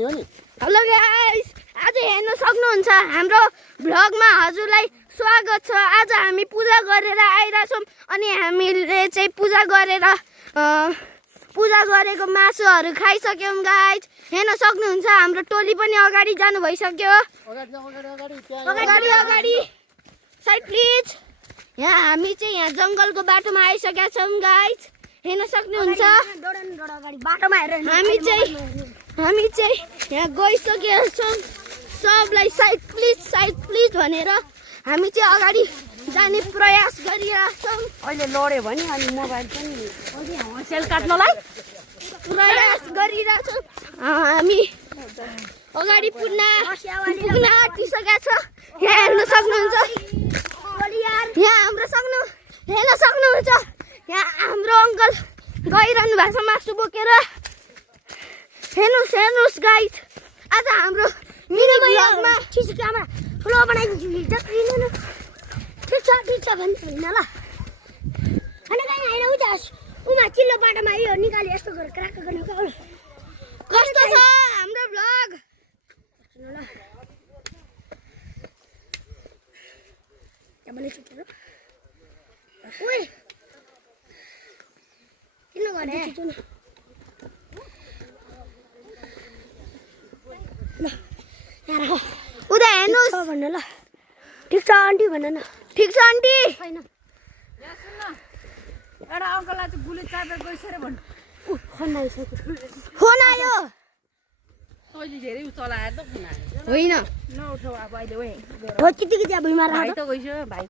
जाने हो नि। हेलो गाइस, आज हेर्न सक्नुहुन्छ हाम्रो भ्लगमा हजुरलाई स्वागत छ। आज हामी पूजा गरेर आइरहेछौँ अनि हामीले चाहिँ पूजा गरेको मासुहरू खाइसक्यौँ गाइस। हेर्न सक्नुहुन्छ हाम्रो टोली पनि अगाडि जानु भइसक्यो। अगाडि साइड प्लिज। यहाँ हामी चाहिँ यहाँ जङ्गलको बाटोमा आइसकेका छौँ गाइस। हेर्न सक्नुहुन्छ हामी चाहिँ यहाँ गइसकेका छौँ। सबलाई साइड प्लिज भनेर हामी चाहिँ अगाडि जाने प्रयास गरिरहेछौँ। अहिले लड्यो भने अनि मोबाइल पनि सेल काट्नलाई प्रयास गरिरहेछौँ। हामी अगाडि पुग्न आँटिसकेका छ। यहाँ हेर्न सक्नुहुन्छ, हेर्न सक्नुहुन्छ यहाँ हाम्रो अङ्कल गइरहनु भएको छ मासु बोकेर। हेर्नुहोस् गाइस, आज हाम्रो मिनी भ्लगमा ठिक छ भन्नु ल अनि कहीँ होइन उदास उमा चिल्लो बाटोमा यो निकाले यस्तो गरेर क्राक गर्ने कस्तो छ हाम्रो भ्लग। किन गर्ने उता हेर्नुहोस् भन्नु ल। ठिक छ आन्टी भन न। ठिक छ आन्टी। छैन एउटा अङ्कललाई चाहिँ बुलेट चापेर गइसक्यो भने फोन आयो तैँले धेरै चलाएर त फोन आयो होइन नउठाऊ अब अहिले हो त्यतिकै त्यहाँ भुइँमा भाइ त गइसक्यो भाइ